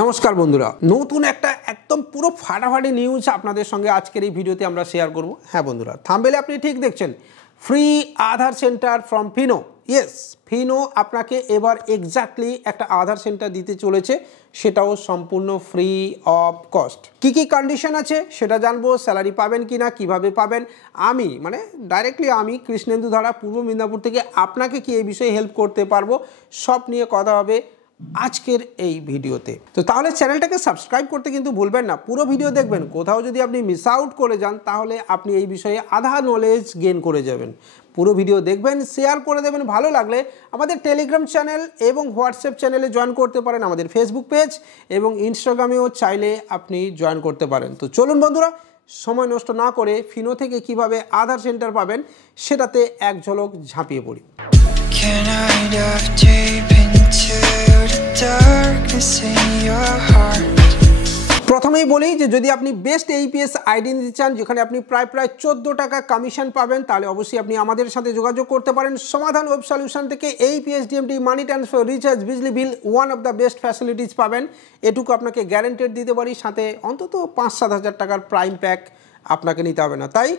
নমস্কার বন্ধুরা, নতুন একটা একদম পুরো ফাটাফাটি নিউজ আপনাদের সঙ্গে আজকের এই ভিডিওতে আমরা শেয়ার করব। হ্যাঁ বন্ধুরা, থাম্বনেলে আপনি ঠিক দেখছেন, free Aadhaar centre from Fino. Yes, Fino আপনাকে এবার এক্স্যাক্টলি একটা আধার সেন্টার দিতে চলেছে, সেটাও সম্পূর্ণ ফ্রি অফ কস্ট। কি কি কন্ডিশন আছে সেটা জানবো, স্যালারি পাবেন কি না, কীভাবে পাবেন, আমি ডাইরেক্টলি আমি কৃষ্ণেন্দু ধারা পূর্ব মেদিনীপুর থেকে আপনাকে কি এই বিষয়ে হেল্প করতে পারবো, সব নিয়ে কথা হবে আজকের এই ভিডিওতে। তো তাহলে চ্যানেলটাকে সাবস্ক্রাইব করতে কিন্তু ভুলবেন না, পুরো ভিডিও দেখবেন। কোথাও যদি আপনি মিস আউট করে যান তাহলে আপনি এই বিষয়ে আধা নলেজ গেইন করে যাবেন। পুরো ভিডিও দেখবেন, শেয়ার করে দেবেন, ভালো লাগলে আমাদের টেলিগ্রাম চ্যানেল এবং হোয়াটসঅ্যাপ চ্যানেলে জয়েন করতে পারেন, আমাদের ফেসবুক পেজ এবং ইনস্টাগ্রামেও চাইলে আপনি জয়েন করতে পারেন। তো চলুন বন্ধুরা, সময় নষ্ট না করে ফিনো থেকে কিভাবে আধার সেন্টার পাবেন সেটাতে এক ঝলক ঝাঁপিয়ে পড়ি। প্রথমেই বলি যে যদি আপনি বেস্ট এইপিএস আইডি নিতে চান, যেখানে আপনি প্রায় 14 টাকা কমিশন পাবেন, তাহলে অবশ্যই আপনি আমাদের সাথে যোগাযোগ করতে পারেন। সমাধান ওয়েব সলিউশন থেকে AEPS DMT money transfer, recharge, Bijli bill, one of the best facilities পাবেন। এটুকু আপনাকে গ্যারান্টেড দিতে পারি, সাথে অন্তত 5-7 হাজার টাকার প্রাইম প্যাক আপনাকে নিতে হবে না। তাই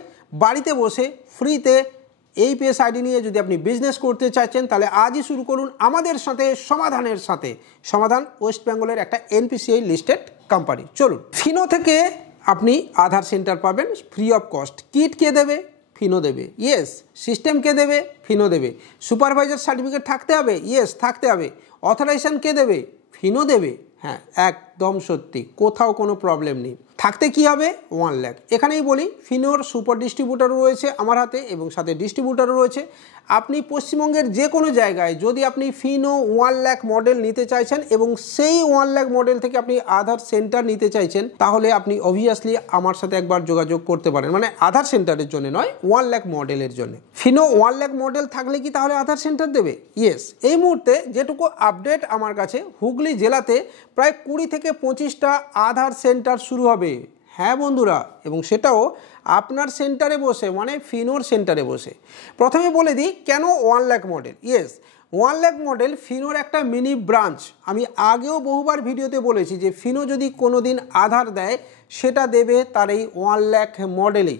বাড়িতে বসে ফ্রিতে এইপিএস আইডি নিয়ে যদি আপনি বিজনেস করতে চাইছেন, তাহলে আজই শুরু করুন আমাদের সাথে, সমাধানের সাথে। সমাধান ওয়েস্ট বেঙ্গলের একটা এনপিসিআই লিস্টেড কোম্পানি। চলুন, ফিনো থেকে আপনি আধার সেন্টার পাবেন ফ্রি অফ কস্ট। কিট কে দেবে? ফিনো দেবে। ইয়েস। সিস্টেম কে দেবে? ফিনো দেবে। সুপারভাইজার সার্টিফিকেট থাকতে হবে? ইয়েস, থাকতে হবে। অথরাইজেশন কে দেবে? ফিনো দেবে। হ্যাঁ, একদম সত্যি, কোথাও কোনো প্রবলেম নেই। থাকতে কি হবে? 1 লাখ। এখানেই বলি, ফিনোর সুপার ডিস্ট্রিবিউটারও রয়েছে আমার হাতে এবং সাথে ডিস্ট্রিবিউটারও রয়েছে। আপনি পশ্চিমবঙ্গের যে কোনো জায়গায় যদি আপনি ফিনো 1 লাখ মডেল নিতে চাইছেন এবং সেই 1 লাখ মডেল থেকে আপনি আধার সেন্টার নিতে চাইছেন, তাহলে আপনি অবভিয়াসলি আমার সাথে একবার যোগাযোগ করতে পারেন। আধার সেন্টারের জন্য নয়, 1 লাখ মডেলের জন্য। ফিনো 1 লাখ মডেল থাকলে কি তাহলে আধার সেন্টার দেবে? ইয়েস। এই মুহূর্তে যেটুকু আপডেট আমার কাছে, হুগলি জেলাতে প্রায় 20 থেকে 25টা আধার সেন্টার শুরু হবে। হ্যাঁ বন্ধুরা, এবং সেটাও আপনার সেন্টারে বসে, ফিনোর সেন্টারে বসে। প্রথমে বলে দিই কেন 1 lakh model. Yes, 1 lakh model ফিনোর একটা মিনি ব্রাঞ্চ। আমি আগেও বহুবার ভিডিওতে বলেছি যে ফিনো যদি কোনো দিন আধার দেয়, সেটা দেবে তার এই 1 লাখ মডেলেই।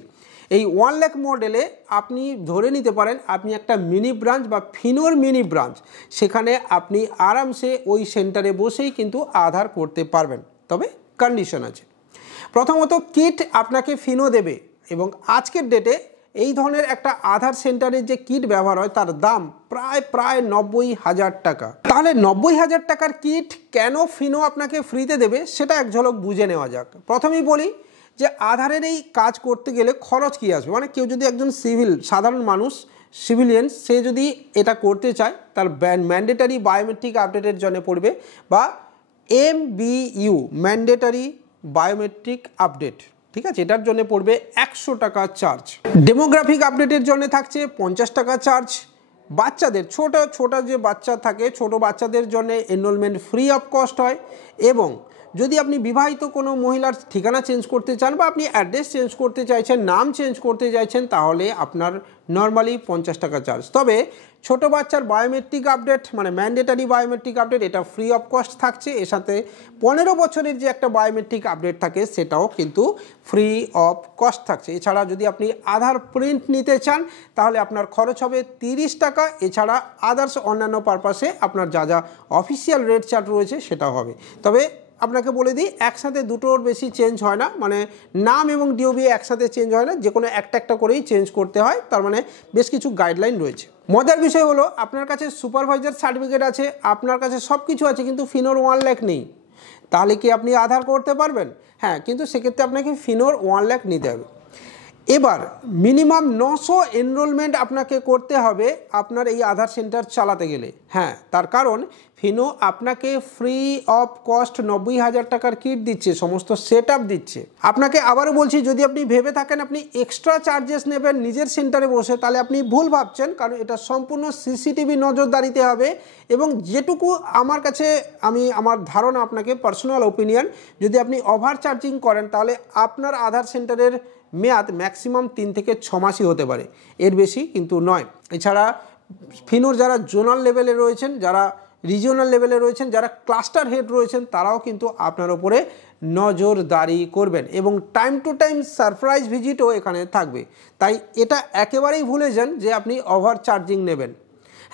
এই 1 লাখ মডেলে আপনি ধরে নিতে পারেন আপনি একটা মিনি ব্রাঞ্চ বা ফিনোর মিনি ব্রাঞ্চ, সেখানে আপনি আরামসে ওই সেন্টারে বসেই কিন্তু আধার করতে পারবেন। তবে কন্ডিশন আছে। প্রথমত, কিট আপনাকে ফিনো দেবে এবং আজকের ডেটে এই ধরনের একটা আধার সেন্টারের যে কিট ব্যবহার হয় তার দাম প্রায় 90,000 টাকা। তাহলে 90,000 টাকার কিট কেন ফিনো আপনাকে ফ্রিতে দেবে সেটা এক ঝলক বুঝে নেওয়া যাক। প্রথমেই বলি যে আধারের এই কাজ করতে গেলে খরচ কী আসবে। কেউ যদি একজন সাধারণ মানুষ, সিভিলিয়ান, সে যদি এটা করতে চায়, তার ম্যান্ডেটারি বায়োমেট্রিক আপডেটের জন্য পড়বে, বা MBU ম্যান্ডেটারি বায়োমেট্রিক আপডেট, ঠিক আছে, এটার জন্য পড়বে 100 টাকা চার্জ। ডেমোগ্রাফিক আপডেটের জন্য থাকছে 50 টাকা চার্জ। বাচ্চাদের ছোট যে বাচ্চা থাকে, ছোট বাচ্চাদের জন্য এনরোলমেন্ট ফ্রি অফ কস্ট হয়। এবং যদি আপনি বিবাহিত কোনো মহিলার ঠিকানা চেঞ্জ করতে চান বা আপনি অ্যাড্রেস চেঞ্জ করতে চাইছেন, নাম চেঞ্জ করতে চাইছেন, তাহলে আপনার নর্মালি 50 টাকা চার্জ। তবে ছোট বাচ্চার biometric update mandatory biometric update, এটা ফ্রি অফ কস্ট থাকছে। এর সাথে 15 বছরের যে একটা বায়োমেট্রিক আপডেট থাকে, সেটাও কিন্তু ফ্রি অফ কস্ট থাকছে। এছাড়া যদি আপনি আধার প্রিন্ট নিতে চান, তাহলে আপনার খরচ হবে 30 টাকা। এছাড়া আদার্স অন্যান্য পারপাসে আপনার যা যা অফিসিয়াল রেট চার্ট রয়েছে সেটাও হবে। তবে আপনাকে বলে দিই, একসাথে দুটোর বেশি চেঞ্জ হয় না, নাম এবং ডিওবি একসাথে চেঞ্জ হয় না, যে কোনো একটা করেই চেঞ্জ করতে হয়। তার বেশ কিছু গাইডলাইন রয়েছে। মজার বিষয় হলো, আপনার কাছে সুপারভাইজার সার্টিফিকেট আছে, আপনার কাছে সব কিছু আছে, কিন্তু ফিনোর 1 লাখ নেই। তাহলে কি আপনি আধার করতে পারবেন? হ্যাঁ, কিন্তু সেক্ষেত্রে আপনাকে ফিনোর 1 লাখ নিতে হবে। এবার মিনিমাম 900 এনরোলমেন্ট আপনাকে করতে হবে আপনার এই আধার সেন্টার চালাতে গেলে। হ্যাঁ, তার কারণ ফিনো আপনাকে ফ্রি অফ কস্ট 90,000 টাকার কিট দিচ্ছে, সমস্ত সেট আপ দিচ্ছে। আপনাকে আবারও বলছি, যদি আপনি ভেবে থাকেন আপনি এক্সট্রা চার্জেস নেবেন নিজের সেন্টারে বসে, তাহলে আপনি ভুল ভাবছেন। কারণ এটা সম্পূর্ণ সিসিটিভি নজরদারিতে হবে। এবং যেটুকু আমার কাছে আমার ধারণা, আপনাকে পার্সোনাল ওপিনিয়ন, যদি আপনি ওভার চার্জিং করেন, তাহলে আপনার আধার সেন্টারের মেয়াদ ম্যাক্সিমাম 3 থেকে 6 মাসই হতে পারে, এর বেশি কিন্তু নয়। এছাড়া ফিনোর যারা জোনাল লেভেলে রয়েছেন, যারা রিজিওনাল লেভেলে রয়েছেন, যারা ক্লাস্টার হেড রয়েছেন, তারাও কিন্তু আপনার ওপরে নজরদারি করবেন এবং টাইম টু টাইম সারপ্রাইজ ভিজিটও এখানে থাকবে। তাই এটা একেবারেই ভুলে যান যে আপনি ওভার চার্জিং নেবেন।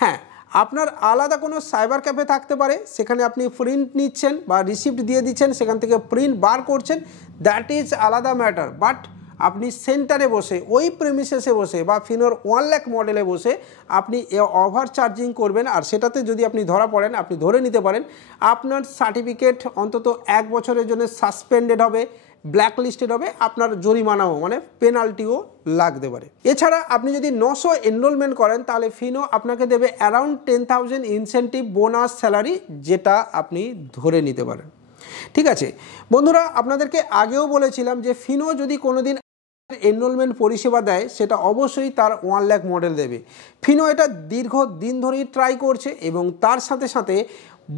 হ্যাঁ, আপনার আলাদা কোনো সাইবার ক্যাফে থাকতে পারে, সেখানে আপনি প্রিন্ট নিচ্ছেন বা রিসিপ্ট দিয়ে দিচ্ছেন, সেখান থেকে প্রিন্ট বার করছেন, দ্যাট ইজ আলাদা ম্যাটার। বাট আপনি সেন্টারে বসে, ওই প্রেমিসেসে বসে বা ফিনোর 1 লাখ মডেলে বসে আপনি ওভার চার্জিং করবেন, আর সেটাতে যদি আপনি ধরা পড়েন, আপনি ধরে নিতে পারেন আপনার সার্টিফিকেট অন্তত 1 বছরের জন্য সাসপেন্ডেড হবে, ব্ল্যাক লিস্টেড হবে, আপনার জরিমানাও মানে পেনাল্টিও লাগতে পারে। এছাড়া আপনি যদি 900 এনরোলমেন্ট করেন তাহলে ফিনো আপনাকে দেবে অ্যারাউন্ড 10,000 ইনসেন্টিভ বোনাস স্যালারি, যেটা আপনি ধরে নিতে পারেন। ঠিক আছে বন্ধুরা, আপনাদেরকে আগেও বলেছিলাম যে ফিনো যদি কোনোদিন এনরোলমেন্ট পরিষেবা দেয় সেটা অবশ্যই তার 1 লাখ মডেল দেবে। ফিনো এটা দীর্ঘদিন ধরেই ট্রাই করছে এবং তার সাথে সাথে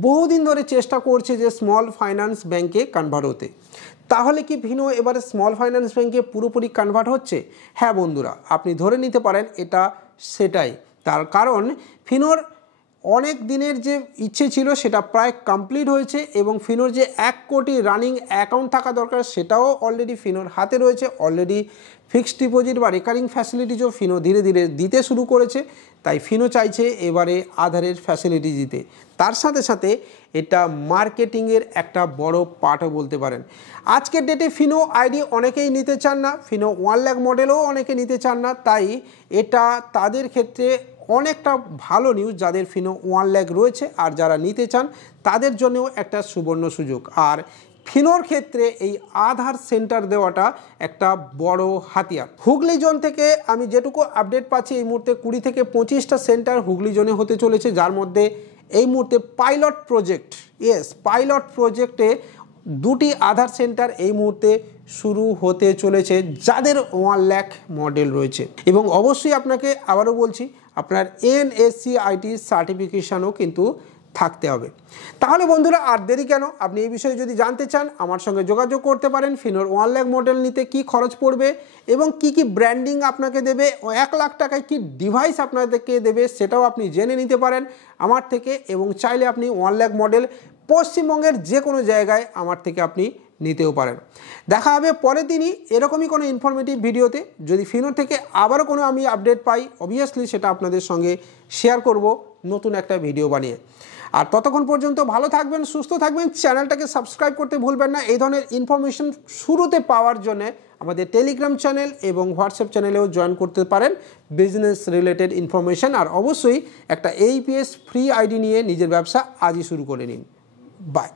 বহুদিন ধরে চেষ্টা করছে যে স্মল ফাইন্যান্স ব্যাংকে কনভার্ট হতে। তাহলে কি ফিনো এবারে স্মল ফাইন্যান্স ব্যাংকে পুরোপুরি কনভার্ট হচ্ছে? হ্যাঁ বন্ধুরা, আপনি ধরে নিতে পারেন এটা সেটাই। তার কারণ ফিনোর অনেক দিনের যে ইচ্ছে ছিল সেটা প্রায় কমপ্লিট হয়েছে এবং ফিনোর যে 1 কোটি রানিং অ্যাকাউন্ট থাকা দরকার সেটাও অলরেডি ফিনোর হাতে রয়েছে। অলরেডি ফিক্সড ডিপোজিট বা রেকারিং ফ্যাসিলিটিসও ফিনো ধীরে ধীরে দিতে শুরু করেছে। তাই ফিনো চাইছে এবারে আধারের ফ্যাসিলিটি দিতে। তার সাথে সাথে এটা মার্কেটিংয়ের একটা বড় পার্টও বলতে পারেন। আজকের ডেটে ফিনো আইডি অনেকেই নিতে চান না, ফিনো 1 লাখ মডেলও অনেকে নিতে চান না। তাই এটা তাদের ক্ষেত্রে অনেকটা ভালো নিউজ, যাদের ফিনো 1 লাখ রয়েছে আর যারা নিতে চান তাদের জন্যও একটা সুবর্ণ সুযোগ। আর ফিনোর ক্ষেত্রে এই আধার সেন্টার দেওয়াটা একটা বড় হাতিয়ার। হুগলি জোন থেকে আমি যেটুকু আপডেট পাচ্ছি এই মুহূর্তে 20 থেকে 25টা সেন্টার হুগলি জোনে হতে চলেছে, যার মধ্যে এই মুহূর্তে পাইলট প্রজেক্ট, পাইলট প্রজেক্টে 2টি আধার সেন্টার এই মুহূর্তে শুরু হতে চলেছে যাদের 1 লাখ মডেল রয়েছে। এবং অবশ্যই আপনাকে আবারও বলছি, আপনার NSE/IT সার্টিফিকেশনও কিন্তু থাকতে হবে। তাহলে বন্ধুরা আর দেরি কেন, আপনি এই বিষয়ে যদি জানতে চান আমার সঙ্গে যোগাযোগ করতে পারেন। ফিনোর 1 লাখ মডেল নিতে কি খরচ পড়বে এবং কি ব্র্যান্ডিং আপনাকে দেবে, 1 লাখ টাকায় কি ডিভাইস আপনাদেরকে দেবে সেটাও আপনি জেনে নিতে পারেন আমার থেকে। এবং চাইলে আপনি 1 লাখ মডেল পশ্চিমবঙ্গের যে কোনো জায়গায় আমার থেকে আপনি নিতেও পারেন। দেখা হবে পরের দিনই এরকমই কোনো ইনফরমেটিভ ভিডিওতে। যদি ফিনো থেকে আবারও কোনো আমি আপডেট পাই অবভিয়াসলি সেটা আপনাদের সঙ্গে শেয়ার করব নতুন একটা ভিডিও বানিয়ে। আর ততক্ষণ পর্যন্ত ভালো থাকবেন, সুস্থ থাকবেন, চ্যানেলটাকে সাবস্ক্রাইব করতে ভুলবেন না। এই ধরনের ইনফরমেশন শুরুতে পাওয়ার জন্য আমাদের টেলিগ্রাম চ্যানেল এবং হোয়াটসঅ্যাপ চ্যানেলেও জয়েন করতে পারেন বিজনেস রিলেটেড ইনফরমেশন। আর অবশ্যই একটা APS ফ্রি আইডি নিয়ে নিজের ব্যবসা আজই শুরু করে নিন। বাই।